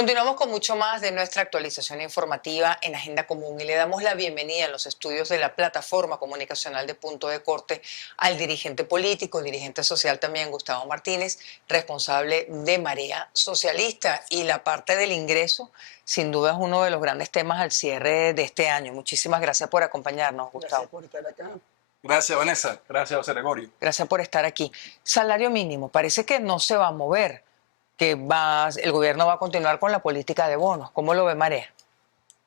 Continuamos con mucho más de nuestra actualización informativa en Agenda Común y le damos la bienvenida en los estudios de la plataforma comunicacional de Punto de Corte al dirigente político, dirigente social también, Gustavo Martínez, responsable de Marea Socialista. Y la parte del ingreso, sin duda, es uno de los grandes temas al cierre de este año. Muchísimas gracias por acompañarnos, Gustavo. Gracias por estar acá. Gracias, Vanessa. Gracias, José Gregorio. Gracias por estar aquí. Salario mínimo, parece que no se va a mover, que el gobierno va a continuar con la política de bonos. ¿Cómo lo ve Marea?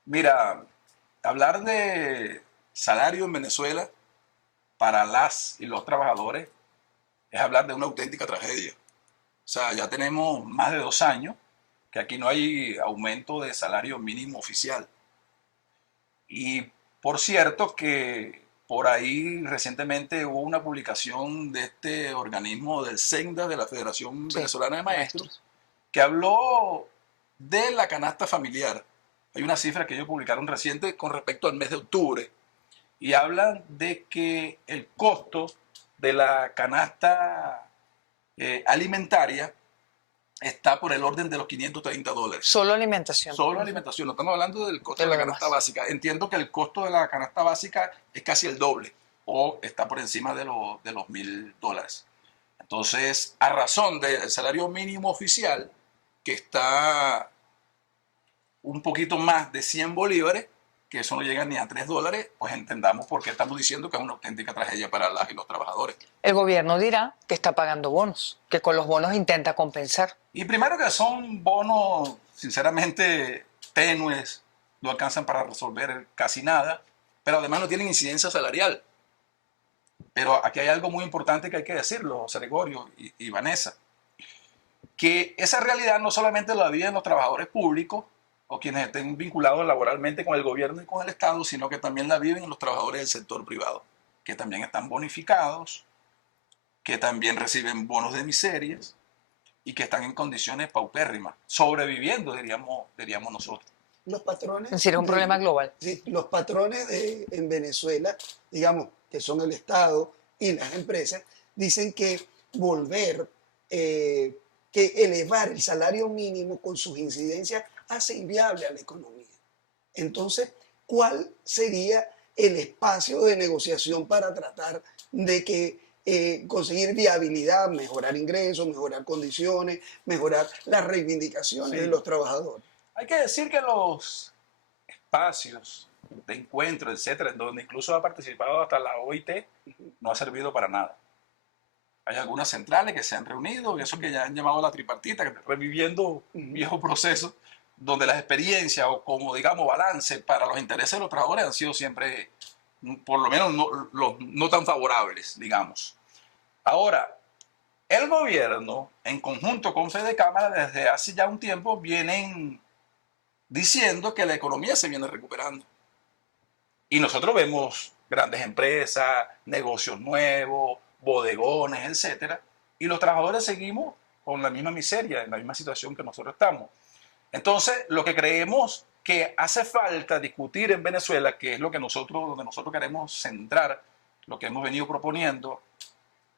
Mira, hablar de salario en Venezuela para las y los trabajadores es hablar de una auténtica tragedia. O sea, ya tenemos más de 2 años que aquí no hay aumento de salario mínimo oficial. Y por cierto que por ahí recientemente hubo una publicación de este organismo del SENDA, de la Federación Venezolana de Maestros, que habló de la canasta familiar. Hay una cifra que ellos publicaron reciente con respecto al mes de octubre y hablan de que el costo de la canasta alimentaria está por el orden de los $530. Solo alimentación. Solo alimentación, no estamos hablando del costo de la canasta básica. Entiendo que el costo de la canasta básica es casi el doble o está por encima de los $1.000. Entonces, a razón del salario mínimo oficial, que está un poquito más de 100 bolívares, que eso no llega ni a $3, pues entendamos por qué estamos diciendo que es una auténtica tragedia para las y los trabajadores. El gobierno dirá que está pagando bonos, que con los bonos intenta compensar. Y primero que son bonos, sinceramente, tenues, no alcanzan para resolver casi nada, pero además no tienen incidencia salarial. Pero aquí hay algo muy importante que hay que decirlo, José Gregorio y Vanessa, que esa realidad no solamente la viven los trabajadores públicos o quienes estén vinculados laboralmente con el gobierno y con el Estado, sino que también la viven los trabajadores del sector privado, que también están bonificados, que también reciben bonos de miserias y que están en condiciones paupérrimas, sobreviviendo, diríamos nosotros. Los patrones... Es decir, es un problema global. Sí, los patrones en Venezuela, digamos, que son el Estado y las empresas, dicen que que elevar el salario mínimo con sus incidencias hace inviable a la economía. Entonces, ¿cuál sería el espacio de negociación para tratar de conseguir viabilidad, mejorar ingresos, mejorar condiciones, mejorar las reivindicaciones de los trabajadores? Hay que decir que los espacios de encuentro, etcétera, en donde incluso ha participado hasta la OIT, no ha servido para nada. Hay algunas centrales que se han reunido, eso que ya han llamado la tripartita, reviviendo viejos procesos, donde las experiencias o como digamos balance para los intereses de los trabajadores han sido siempre, por lo menos, no tan favorables, digamos. Ahora, el gobierno, en conjunto con Fede Cámara, desde hace ya un tiempo, vienen diciendo que la economía se viene recuperando. Y nosotros vemos grandes empresas, negocios nuevos, bodegones, etcétera, y los trabajadores seguimos con la misma miseria, en la misma situación que nosotros estamos. Entonces, lo que creemos que hace falta discutir en Venezuela, que es donde nosotros queremos centrar lo que hemos venido proponiendo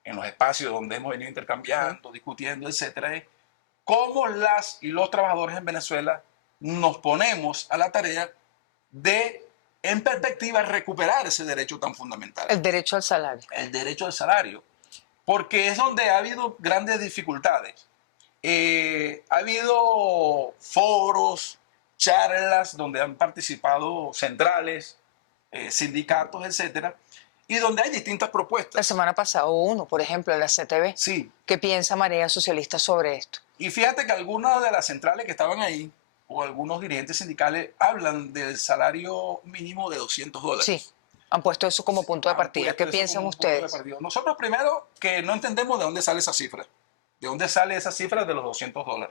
en los espacios donde hemos venido intercambiando, discutiendo, etcétera, es cómo las y los trabajadores en Venezuela nos ponemos a la tarea de, en perspectiva, recuperar ese derecho tan fundamental. El derecho al salario. El derecho al salario. Porque es donde ha habido grandes dificultades. Ha habido foros, charlas donde han participado centrales, sindicatos, etcétera, y donde hay distintas propuestas. La semana pasada hubo uno, por ejemplo, en la CTV. Sí. ¿Qué piensa Marea Socialista sobre esto? Y fíjate que algunas de las centrales que estaban ahí, o algunos dirigentes sindicales, hablan del salario mínimo de $200. Sí, han puesto eso como punto de partida. ¿Qué piensan ustedes? Nosotros primero que no entendemos de dónde sale esa cifra. ¿De dónde sale esa cifra de los $200?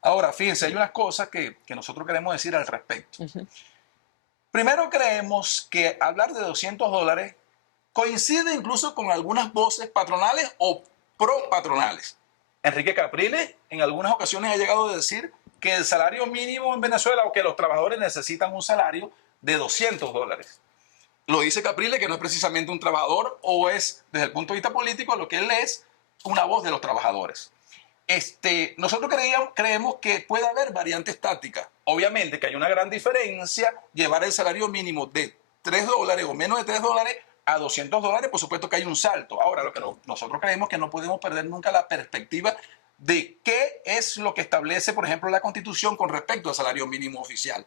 Ahora, fíjense, hay unas cosas que nosotros queremos decir al respecto. Primero, creemos que hablar de $200 coincide incluso con algunas voces patronales o pro-patronales. Enrique Capriles en algunas ocasiones ha llegado a decir que el salario mínimo en Venezuela o que los trabajadores necesitan un salario de $200. Lo dice Capriles, que no es precisamente un trabajador, o es, desde el punto de vista político, lo que él es una voz de los trabajadores. Nosotros creemos que puede haber variantes tácticas. Obviamente que hay una gran diferencia llevar el salario mínimo de $3 o menos de $3 a $200, por supuesto que hay un salto. Ahora, lo que nosotros creemos que no podemos perder nunca la perspectiva de qué es lo que establece, por ejemplo, la Constitución con respecto al salario mínimo oficial.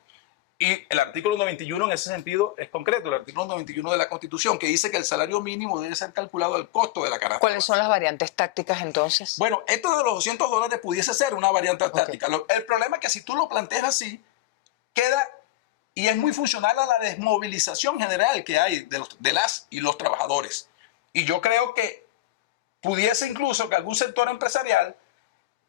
Y el artículo 91 en ese sentido es concreto, el artículo 91 de la Constitución, que dice que el salario mínimo debe ser calculado al costo de la canasta. ¿Cuáles son las variantes tácticas entonces? Bueno, esto de los $200 pudiese ser una variante táctica. El problema es que si tú lo planteas así, queda y es muy funcional a la desmovilización general que hay de las y los trabajadores. Y yo creo que pudiese incluso que algún sector empresarial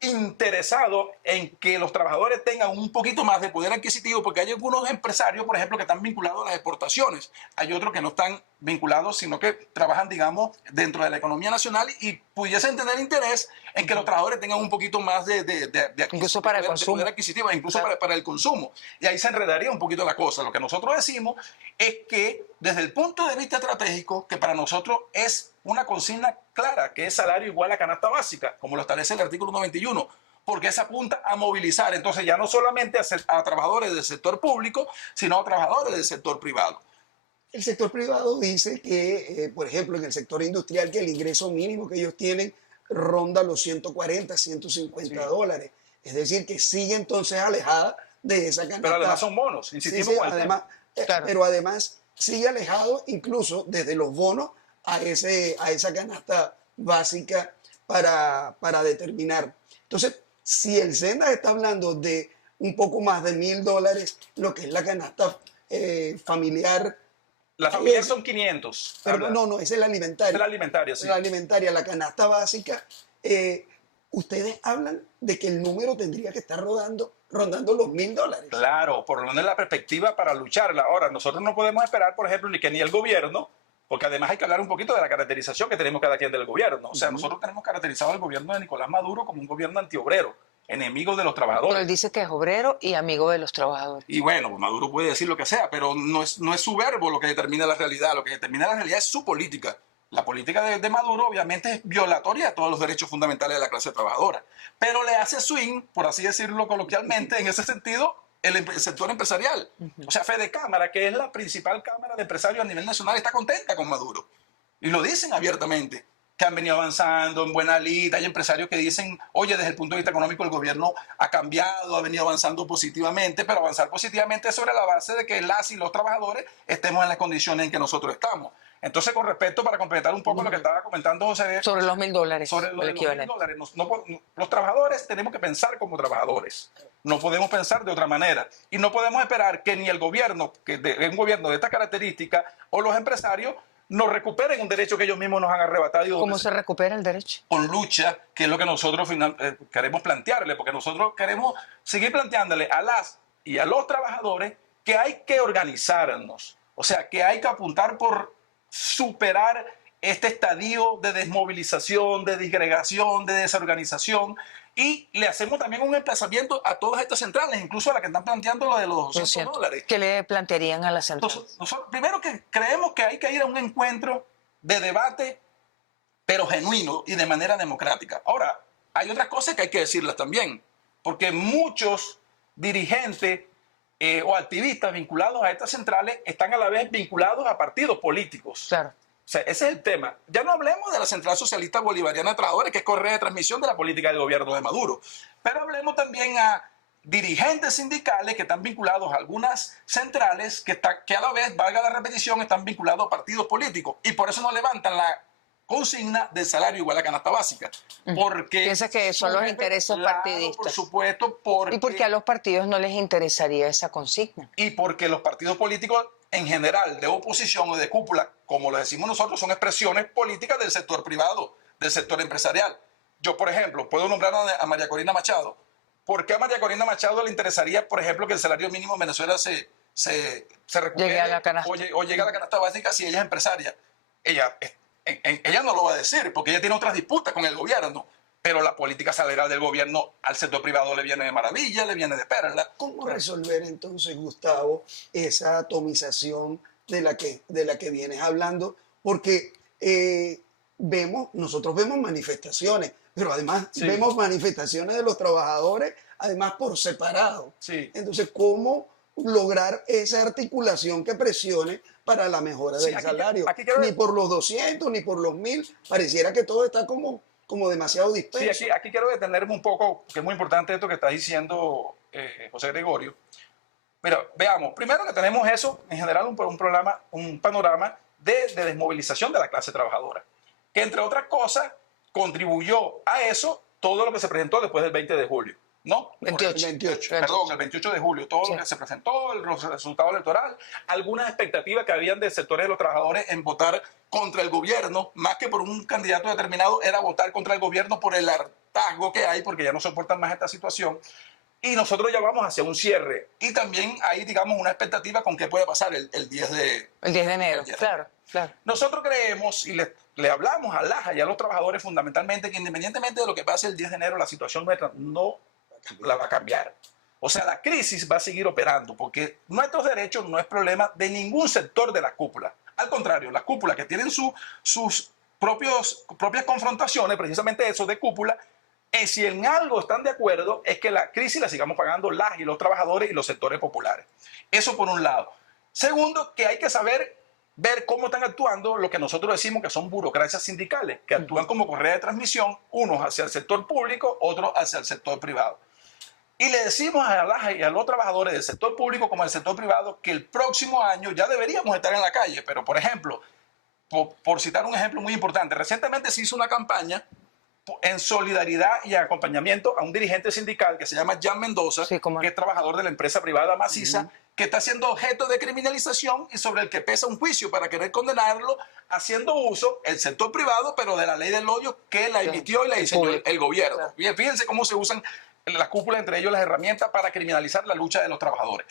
interesado en que los trabajadores tengan un poquito más de poder adquisitivo, porque hay algunos empresarios, por ejemplo, que están vinculados a las exportaciones. Hay otros que no están vinculados, sino que trabajan, digamos, dentro de la economía nacional y pudiesen tener interés en que los trabajadores tengan un poquito más de incluso para el consumo. Poder adquisitivo, incluso claro. para el consumo. Y ahí se enredaría un poquito la cosa. Lo que nosotros decimos es que desde el punto de vista estratégico, que para nosotros es una consigna clara, que es salario igual a canasta básica, como lo establece el artículo 91, porque se apunta a movilizar, entonces ya no solamente a trabajadores del sector público, sino a trabajadores del sector privado. El sector privado dice que, por ejemplo, en el sector industrial, que el ingreso mínimo que ellos tienen ronda los 140, 150 dólares. Es decir, que sigue entonces alejada de esa canasta. Pero además son bonos, insistimos con el además, claro. Pero además sigue alejado incluso desde los bonos a esa canasta básica para determinar. Entonces, si el SENA está hablando de un poco más de $1.000, lo que es la canasta familiar. La familiar son 500. Pero no, esa es la alimentaria. Es la alimentaria, sí. La alimentaria, la canasta básica. Ustedes hablan de que el número tendría que estar rondando los $1.000. Claro, por lo menos la perspectiva para lucharla. Ahora, nosotros no podemos esperar, por ejemplo, ni el gobierno, porque además hay que hablar un poquito de la caracterización que tenemos cada quien del gobierno. O sea, nosotros tenemos caracterizado al gobierno de Nicolás Maduro como un gobierno antiobrero, enemigo de los trabajadores. Pero él dice que es obrero y amigo de los trabajadores. Y bueno, Maduro puede decir lo que sea, pero no es su verbo lo que determina la realidad. Lo que determina la realidad es su política. La política de Maduro obviamente es violatoria de todos los derechos fundamentales de la clase trabajadora, pero le hace swing, por así decirlo coloquialmente, en ese sentido, el sector empresarial. O sea, Fede Cámara, que es la principal cámara de empresarios a nivel nacional, está contenta con Maduro. Y lo dicen abiertamente, que han venido avanzando en buena lid. Hay empresarios que dicen, oye, desde el punto de vista económico el gobierno ha cambiado, ha venido avanzando positivamente, pero avanzar positivamente es sobre la base de que las y los trabajadores estemos en las condiciones en que nosotros estamos. Entonces, con respecto, para completar un poco lo que estaba comentando José, sobre los $1.000, sobre los $1.000, los trabajadores tenemos que pensar como trabajadores. No podemos pensar de otra manera. Y no podemos esperar que ni el gobierno, un gobierno de esta característica, o los empresarios, nos recuperen un derecho que ellos mismos nos han arrebatado. ¿Cómo se recupera el derecho? Con lucha, que es lo que nosotros queremos plantearle, porque nosotros queremos seguir planteándole a las y a los trabajadores que hay que organizarnos. O sea, que hay que apuntar por superar este estadio de desmovilización, de disgregación, de desorganización, y le hacemos también un emplazamiento a todas estas centrales, incluso a la que están planteando lo de los $200. ¿Qué le plantearían a las centrales? Nosotros, primero que creemos que hay que ir a un encuentro de debate, pero genuino y de manera democrática. Ahora, hay otras cosas que hay que decirlas también, porque muchos dirigentes o activistas vinculados a estas centrales están a la vez vinculados a partidos políticos. Claro. O sea, ese es el tema. Ya no hablemos de la Central Socialista Bolivariana de Trabajadores, que es correa de transmisión de la política del gobierno de Maduro. Pero hablemos también a dirigentes sindicales que están vinculados a algunas centrales que a la vez, valga la repetición, están vinculados a partidos políticos. Y por eso no levantan la consigna del salario igual a canasta básica. Porque piensa que son los intereses partidistas. Por supuesto. ¿Y porque a los partidos no les interesaría esa consigna? Y porque los partidos políticos en general, de oposición o de cúpula, como lo decimos nosotros, son expresiones políticas del sector privado, del sector empresarial. Yo, por ejemplo, puedo nombrar a María Corina Machado. ¿Por qué a María Corina Machado le interesaría, por ejemplo, que el salario mínimo en Venezuela se recupere llegue a la canasta. o llegue a la canasta básica si ella es empresaria? Ella no lo va a decir porque ella tiene otras disputas con el gobierno, pero la política salarial del gobierno al sector privado le viene de maravilla, le viene de perla. ¿Cómo resolver entonces, Gustavo, esa atomización de la que vienes hablando? Porque nosotros vemos manifestaciones, pero además Sí. vemos manifestaciones de los trabajadores, además por separado. Sí. Entonces, ¿cómo lograr esa articulación que presione para la mejora Sí, del aquí salario? aquí quiero- Ni por los 200, ni por los 1000, pareciera que todo está como demasiado Sí, disperso. aquí quiero detenerme un poco, que es muy importante esto que está diciendo José Gregorio. Mira, veamos, primero que tenemos eso, en general, un panorama de desmovilización de la clase trabajadora, que entre otras cosas contribuyó a eso todo lo que se presentó después del 20 de julio, ¿no? 28. 28. Perdón, el 28 de julio, todo Sí. lo que se presentó, el resultado electoral, algunas expectativas que habían de sectores de los trabajadores en votar contra el gobierno, más que por un candidato determinado, era votar contra el gobierno por el hartazgo que hay, porque ya no soportan más esta situación. Y nosotros ya vamos hacia un cierre. Y también hay, digamos, una expectativa con qué puede pasar el 10 de... El 10 de enero, El 10 de claro, claro. Nosotros creemos y le hablamos a Laja y a los trabajadores fundamentalmente que independientemente de lo que pase el 10 de enero, la situación nuestra no la va a cambiar. O sea, la crisis va a seguir operando porque nuestros derechos no es problema de ningún sector de la cúpula. Al contrario, las cúpulas que tienen sus propias confrontaciones, precisamente eso de cúpula, si en algo están de acuerdo es que la crisis la sigamos pagando las y los trabajadores y los sectores populares. Eso por un lado. Segundo, que hay que saber ver cómo están actuando lo que nosotros decimos que son burocracias sindicales, que actúan como correa de transmisión, unos hacia el sector público, otros hacia el sector privado. Y le decimos a las y a los trabajadores del sector público como del sector privado que el próximo año ya deberíamos estar en la calle. Pero, por ejemplo, por citar un ejemplo muy importante, recientemente se hizo una campaña en solidaridad y acompañamiento a un dirigente sindical que se llama Jan Mendoza, Sí, cómo no. que es trabajador de la empresa privada Maciza, que está siendo objeto de criminalización y sobre el que pesa un juicio para querer condenarlo, haciendo uso el sector privado, pero de la ley del odio que la emitió y la diseñó el gobierno. Claro. Bien, fíjense cómo se usan las cúpulas, entre ellos las herramientas para criminalizar la lucha de los trabajadores.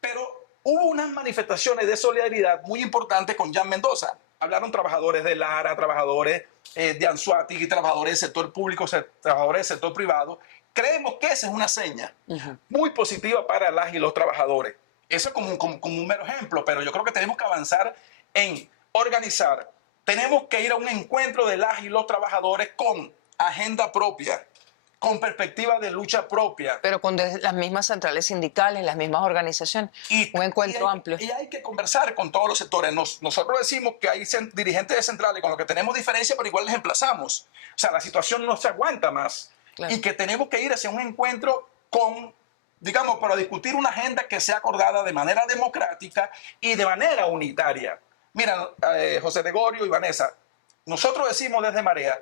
Pero hubo unas manifestaciones de solidaridad muy importantes con Jan Mendoza. Hablaron trabajadores de Lara, trabajadores de Anzoátegui, trabajadores del sector público, trabajadores del sector privado. Creemos que esa es una seña muy positiva para las y los trabajadores. Eso es como un mero ejemplo, pero yo creo que tenemos que avanzar en organizar. Tenemos que ir a un encuentro de las y los trabajadores con agenda propia, con perspectiva de lucha propia. Pero con las mismas centrales sindicales, las mismas organizaciones, un encuentro amplio. Y hay que conversar con todos los sectores. Nosotros decimos que hay dirigentes de centrales con los que tenemos diferencia, pero igual les emplazamos. O sea, la situación no se aguanta más. Claro. Y que tenemos que ir hacia un encuentro con, digamos, para discutir una agenda que sea acordada de manera democrática y de manera unitaria. Mira, José Gregorio y Vanessa, nosotros decimos desde Marea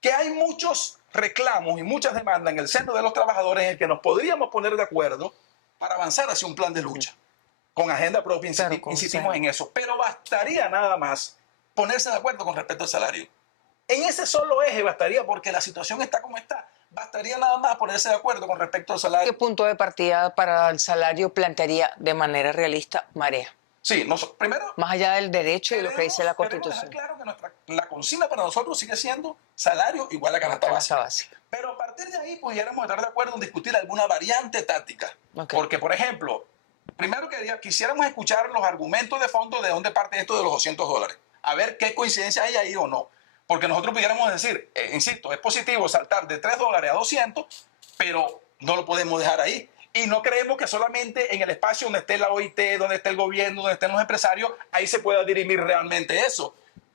que hay muchos reclamos y muchas demandas en el centro de los trabajadores en el que nos podríamos poner de acuerdo para avanzar hacia un plan de lucha. Con agenda propia, Claro, insistimos en eso. Pero bastaría nada más ponerse de acuerdo con respecto al salario. En ese solo eje bastaría, porque la situación está como está, bastaría nada más ponerse de acuerdo con respecto al salario. ¿Qué punto de partida para el salario plantearía de manera realista Marea? Sí, primero, Más allá del derecho y lo que dice la queremos Constitución. dejar claro que la consigna para nosotros sigue siendo salario igual a canasta Canasta básica. básica. Pero a partir de ahí pudiéramos estar de acuerdo en discutir alguna variante táctica. Ok. Porque, por ejemplo, primero quisiéramos escuchar los argumentos de fondo de dónde parte esto de los $200. A ver qué coincidencia hay ahí o no. Porque nosotros pudiéramos decir, insisto, es positivo saltar de $3 a 200, pero no lo podemos dejar ahí. Y no creemos que solamente en el espacio donde esté la OIT, donde esté el gobierno, donde estén los empresarios, ahí se pueda dirimir realmente eso.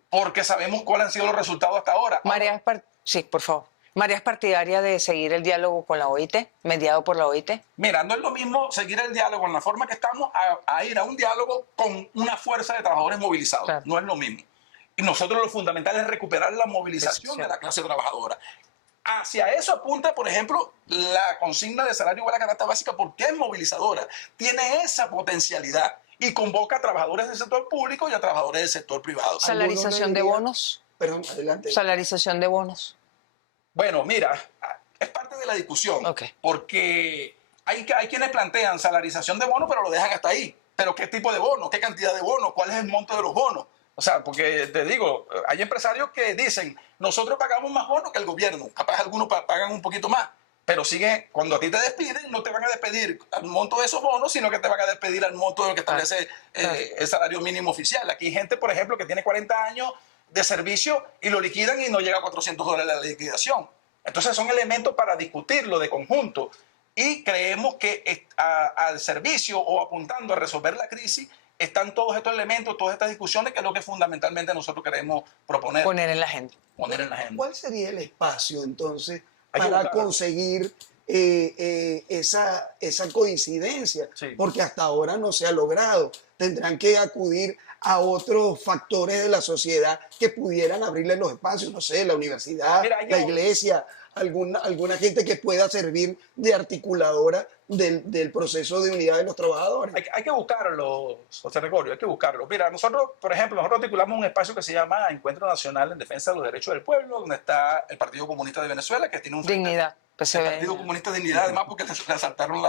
Porque sabemos cuáles han sido los resultados hasta ahora. Marea sí, por favor. ¿Marea es partidaria de seguir el diálogo con la OIT, mediado por la OIT? Mira, no es lo mismo seguir el diálogo en la forma que estamos a ir a un diálogo con una fuerza de trabajadores movilizados. Claro. No es lo mismo. Y nosotros lo fundamental es recuperar la movilización de la clase trabajadora. Hacia eso apunta, por ejemplo, la consigna de salario igual a canasta básica, porque es movilizadora. Tiene esa potencialidad y convoca a trabajadores del sector público y a trabajadores del sector privado. ¿Salarización de bonos? Perdón, adelante. ¿Salarización de bonos? Bueno, mira, es parte de la discusión, Ok. porque hay quienes plantean salarización de bonos, pero lo dejan hasta ahí. Pero ¿qué tipo de bono? ¿Qué cantidad de bonos? ¿Cuál es el monto de los bonos? O sea, porque te digo, hay empresarios que dicen, nosotros pagamos más bonos que el gobierno. Capaz algunos pagan un poquito más, pero sigue, cuando a ti te despiden, no te van a despedir al monto de esos bonos, sino que te van a despedir al monto de lo que establece el salario mínimo oficial. Aquí hay gente, por ejemplo, que tiene 40 años de servicio y lo liquidan y no llega a $400 la liquidación. Entonces son elementos para discutirlo de conjunto y creemos que al servicio o apuntando a resolver la crisis están todos estos elementos, todas estas discusiones, que es lo que fundamentalmente nosotros queremos proponer. Poner en la agenda. Poner en la agenda. ¿Cuál sería el espacio entonces Hay que para buscarlo. conseguir esa coincidencia? Sí. Porque hasta ahora no se ha logrado. Tendrán que acudir a otros factores de la sociedad que pudieran abrirle los espacios, no sé, la universidad, Mira, la iglesia, alguna gente que pueda servir de articuladora del proceso de unidad de los trabajadores. Hay que buscarlo, José Gregorio, hay que buscarlo. Mira, nosotros, por ejemplo, nosotros articulamos un espacio que se llama Encuentro Nacional en Defensa de los Derechos del Pueblo, donde está el Partido Comunista de Venezuela, que tiene un... Dignidad. El PCV. Partido Comunista de Dignidad, además, porque le asaltaron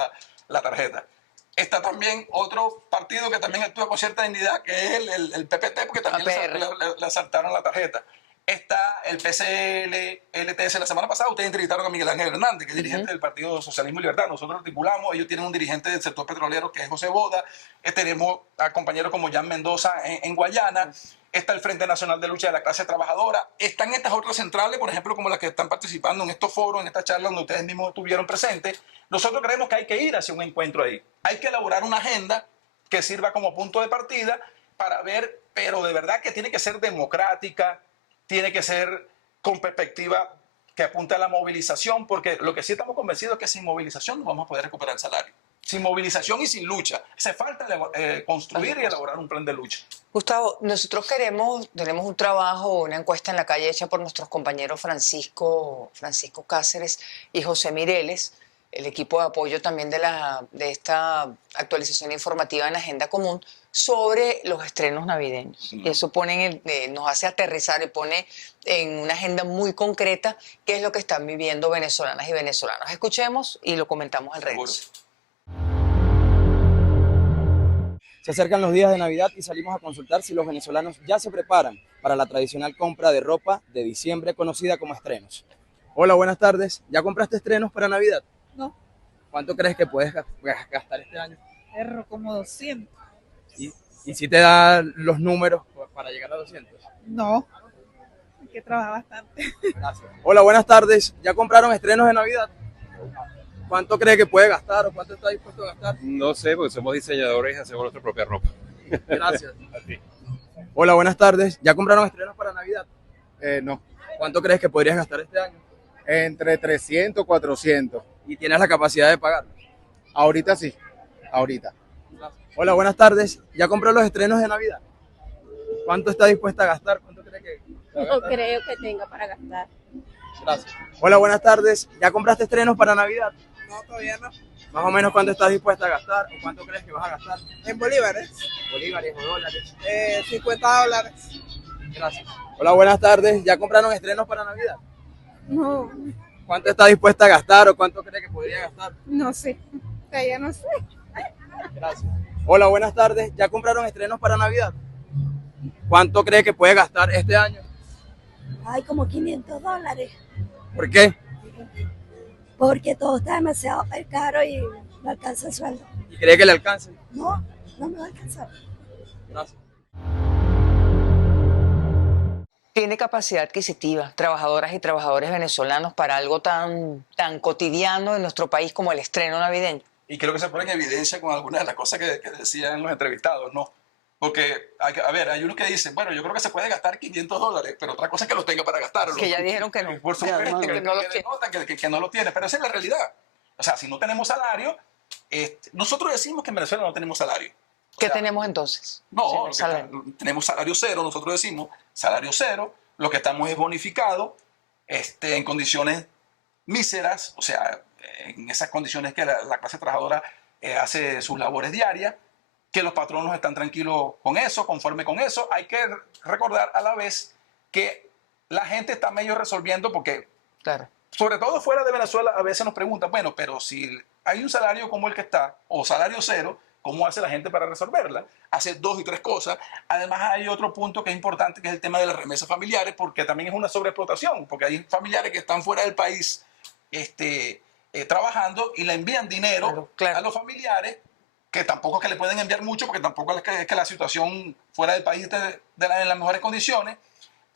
la tarjeta. Está también otro partido que también actúa con cierta dignidad, que es el PPT, porque también le asaltaron la tarjeta. Está el PCL, LTS. La semana pasada ustedes entrevistaron a Miguel Ángel Hernández, que es dirigente del Partido Socialismo y Libertad. Nosotros articulamos, ellos tienen un dirigente del sector petrolero que es José Boda. Tenemos a compañeros como Jan Mendoza en Guayana. Está el Frente Nacional de Lucha de la Clase Trabajadora. Están estas otras centrales, por ejemplo, como las que están participando en estos foros, en estas charlas donde ustedes mismos estuvieron presentes. Nosotros creemos que hay que ir hacia un encuentro ahí. Hay que elaborar una agenda que sirva como punto de partida para ver, pero de verdad que tiene que ser democrática, tiene que ser con perspectiva que apunte a la movilización, porque lo que sí estamos convencidos es que sin movilización no vamos a poder recuperar el salario. Sin movilización y sin lucha. Hace falta construir y elaborar un plan de lucha. Gustavo, nosotros tenemos un trabajo, una encuesta en la calle hecha por nuestros compañeros Francisco Cáceres y José Mireles, el equipo de apoyo también de esta actualización informativa en Agenda Común, sobre los estrenos navideños. Y eso nos hace aterrizar y pone en una agenda muy concreta qué es lo que están viviendo venezolanas y venezolanos. Escuchemos y lo comentamos al regreso. Se acercan los días de Navidad y salimos a consultar si los venezolanos ya se preparan para la tradicional compra de ropa de diciembre conocida como estrenos. Hola, buenas tardes. ¿Ya compraste estrenos para Navidad? No, ¿Cuánto crees que puedes gastar este año? perro, como 200. ¿Y si te da los números para llegar a 200? No, hay que trabajar bastante. Gracias. Hola, buenas tardes. ¿Ya compraron estrenos de Navidad? ¿Cuánto cree que puede gastar o cuánto está dispuesto a gastar? No sé, porque somos diseñadores y hacemos nuestra propia ropa. Gracias. A ti. Hola, buenas tardes. ¿Ya compraron estrenos para Navidad? No, ¿Cuánto crees que podrías gastar este año? entre 300 y 400. ¿Y tienes la capacidad de pagarlo? Ahorita sí, ahorita. Hola, buenas tardes. ¿Ya compró los estrenos de Navidad? ¿Cuánto está dispuesta a gastar? ¿Cuánto cree que va a No gastar? creo que tenga para gastar. Gracias. Hola, buenas tardes. ¿Ya compraste estrenos para Navidad? No, todavía no. Más o menos cuánto estás dispuesta a gastar o cuánto crees que vas a gastar. En bolívares, Bolívares o dólares. $50. Gracias. Hola, buenas tardes. ¿Ya compraron estrenos para Navidad? No, ¿Cuánto está dispuesta a gastar o cuánto cree que podría gastar? no sé. Todavía no sé. Gracias. Hola, buenas tardes. ¿Ya compraron estrenos para Navidad? ¿Cuánto cree que puede gastar este año? Hay como $500, ¿Por qué? porque todo está demasiado caro y no alcanza el sueldo. ¿Y cree que le alcance? No, no me va a alcanzar. Gracias. Tiene capacidad adquisitiva, trabajadoras y trabajadores venezolanos, para algo tan cotidiano en nuestro país como el estreno navideño. Y creo que se pone en evidencia con algunas de las cosas que decían los entrevistados, ¿no? Porque, hay unos que dicen, bueno, yo creo que se puede gastar $500, pero otra cosa es que los tenga para gastarlo. Que ya dijeron que no. Por supuesto, Ya, que no los tiene. denotan que no lo tiene, pero esa es la realidad. O sea, si no tenemos salario, nosotros decimos que en Venezuela no tenemos salario. O ¿Qué sea, tenemos entonces? No, Señor Salvador. tenemos salario cero, nosotros decimos salario cero, lo que estamos es bonificado en condiciones míseras, o sea, en esas condiciones que la clase trabajadora hace sus labores diarias, que los patronos están tranquilos con eso, conforme con eso. Hay que recordar a la vez que la gente está medio resolviendo, porque Claro. sobre todo fuera de Venezuela a veces nos preguntan, bueno, pero si hay un salario como el que está, o salario cero, ¿cómo hace la gente para resolverla? Hace 2 y 3 cosas. Además hay otro punto que es importante, que es el tema de las remesas familiares, porque también es una sobreexplotación, porque hay familiares que están fuera del país trabajando y le envían dinero Claro. a los familiares, que tampoco es que le pueden enviar mucho, porque tampoco es que la situación fuera del país esté en las mejores condiciones,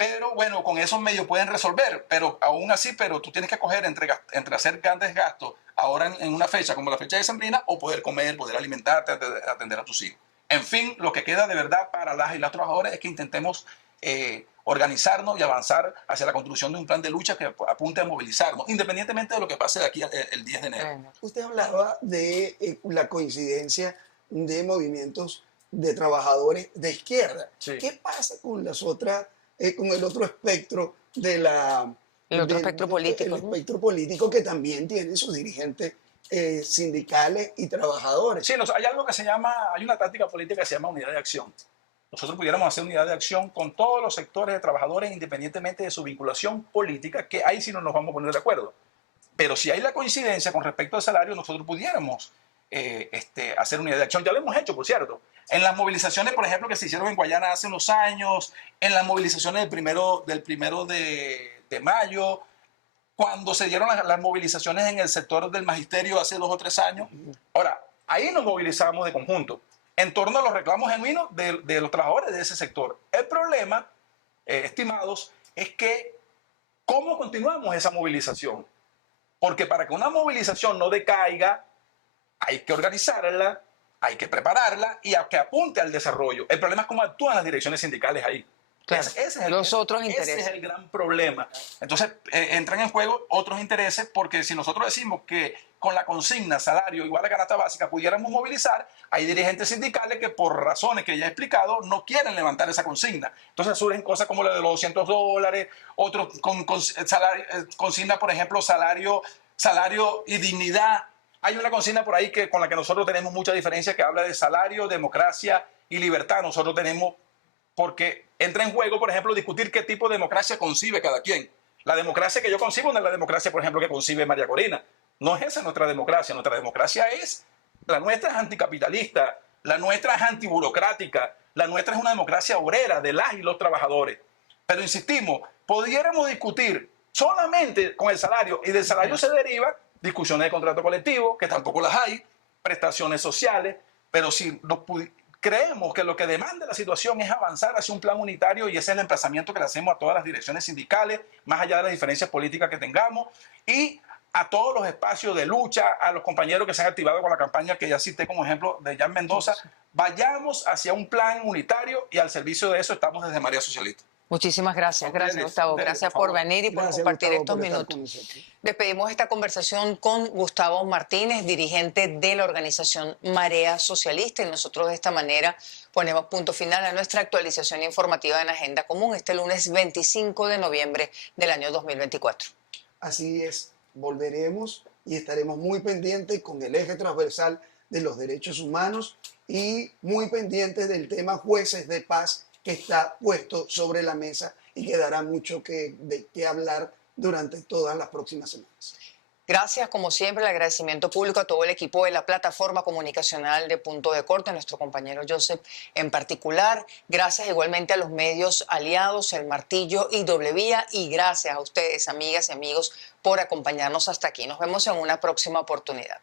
pero bueno, con esos medios pueden resolver, pero aún así, pero tú tienes que coger entre hacer grandes gastos ahora en una fecha como la fecha de Sembrina o poder comer, poder alimentarte, atender a tus hijos. En fin, lo que queda de verdad para las y los trabajadores es que intentemos organizarnos y avanzar hacia la construcción de un plan de lucha que apunte a movilizarnos, independientemente de lo que pase de aquí el 10 de enero. Usted hablaba de la coincidencia de movimientos de trabajadores de izquierda. Sí. ¿Qué pasa con las otras, con el otro espectro de El otro espectro político, el ¿no? espectro político que también tiene sus dirigentes sindicales y trabajadores? Sí, hay algo que se llama, hay una táctica política que se llama unidad de acción. Nosotros pudiéramos hacer unidad de acción con todos los sectores de trabajadores independientemente de su vinculación política, que ahí sí no nos vamos a poner de acuerdo. Pero si hay la coincidencia con respecto al salario, nosotros pudiéramos hacer unidad de acción. Ya lo hemos hecho, por cierto. En las movilizaciones, por ejemplo, que se hicieron en Guayana hace unos años, en las movilizaciones del primero de mayo, cuando se dieron las movilizaciones en el sector del magisterio hace 2 o 3 años. Ahora, ahí nos movilizamos de conjunto en torno a los reclamos genuinos de los trabajadores de ese sector. El problema, estimados, es que ¿cómo continuamos esa movilización? Porque para que una movilización no decaiga, hay que organizarla, hay que prepararla y a que apunte al desarrollo. El problema es cómo actúan las direcciones sindicales ahí. Claro, los otros Ese intereses. es el gran problema. Entonces, entran en juego otros intereses porque si nosotros decimos que con la consigna salario igual a canasta básica pudiéramos movilizar, hay dirigentes sindicales que por razones que ya he explicado no quieren levantar esa consigna. Entonces surgen cosas como la de los $200, otros consigna, por ejemplo, salario y dignidad. Hay una consigna por ahí con la que nosotros tenemos mucha diferencia que habla de salario, democracia y libertad. Nosotros tenemos, porque entra en juego, por ejemplo, discutir qué tipo de democracia concibe cada quien. La democracia que yo concibo no es la democracia, por ejemplo, que concibe María Corina. No es esa nuestra democracia. Nuestra democracia es, la nuestra es anticapitalista, la nuestra es antiburocrática, la nuestra es una democracia obrera de las y los trabajadores. Pero insistimos, pudiéramos discutir solamente con el salario y del salario se deriva discusiones de contrato colectivo, que tampoco las hay, prestaciones sociales, pero si creemos que lo que demanda la situación es avanzar hacia un plan unitario y ese es el emplazamiento que le hacemos a todas las direcciones sindicales, más allá de las diferencias políticas que tengamos, y a todos los espacios de lucha, a los compañeros que se han activado con la campaña que ya cité como ejemplo de Jan Mendoza, vayamos hacia un plan unitario y al servicio de eso estamos desde María Socialista. Muchísimas gracias, gracias Gustavo, gracias por venir y por compartir estos minutos. Despedimos esta conversación con Gustavo Martínez, dirigente de la organización Marea Socialista, y nosotros de esta manera ponemos punto final a nuestra actualización informativa en Agenda Común este lunes 25 de noviembre del año 2024. Así es, volveremos y estaremos muy pendientes con el eje transversal de los derechos humanos y muy pendientes del tema jueces de paz que está puesto sobre la mesa y que dará mucho de qué hablar durante todas las próximas semanas. Gracias, como siempre, el agradecimiento público a todo el equipo de la plataforma comunicacional de Punto de Corte, a nuestro compañero Joseph en particular. Gracias igualmente a los medios aliados, El Martillo y Doble Vía, y gracias a ustedes, amigas y amigos, por acompañarnos hasta aquí. Nos vemos en una próxima oportunidad.